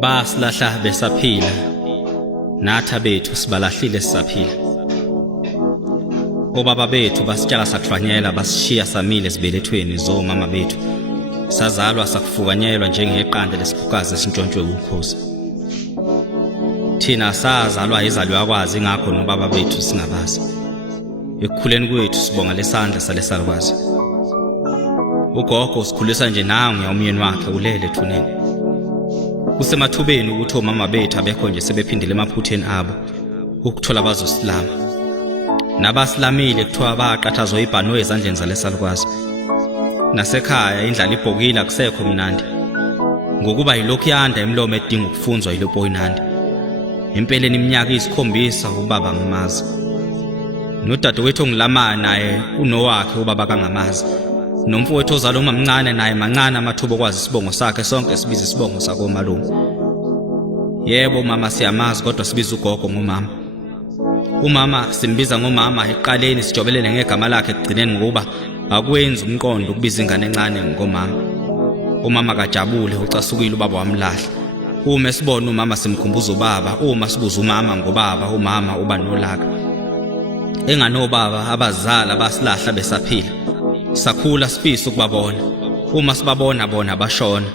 basilahla besaphila nathi abethu sibalahlile sisaphila. Obaba bethu basitshela sakuhlwanyela basishiya samile sibelethweni zomama bethu sazalwa sakufukanyelwa njengeqanda lesikhukazi esintshontshwe ukhozi. Thina sazalwa izalwa kwazi ngakho nobaba bethu singabazi. Ekukhuleni kwethu sibonga lesandla salesalukwazi. Ugogo sikhulisa nje nawe ngiyawumyeni wakhe ulele thuneni. Kusemathubeni ukuthi omama bethu abekho nje sebephindile emaphutheni abo ukuthola bazosilama. Nabasilamile kuthiwa baqathazwa ibhano ezandleni zalesalukwazi. Nasekhaya indlala ibhokile akusekho mnandi. Ngokuba yilokhu yanda emlomo edinga ukufunzwa yilopo inandi. Empeleni iminyaka isikhombisa ubaba ngamazi. Nodadewethu ongilamana naye unowakhe ubaba kangamazi. Nomfowethu ozalwa omamncane naye mancane amathuba okwazi isibongo sakhe sonke sibiza isibongo sakomalume. Yebo mama siyamazi kodwa sibiza ugogo ngomama. Umama simbiza ngomama eqaleni sijobelele ngegama lakhe ekugcineni ngoba akwenzi umqondo ukubiza ingane encane ngomama. Umama kajabule ucasukile ubaba wamlahla. Uma sibona umama simkhumbuza ubaba, uma sibuza umama ngobaba umama uba nolaka. Enganobaba abazala basilahla besaphila. Sakhula sifisa ukubabona. Uma sibabona bona bashona.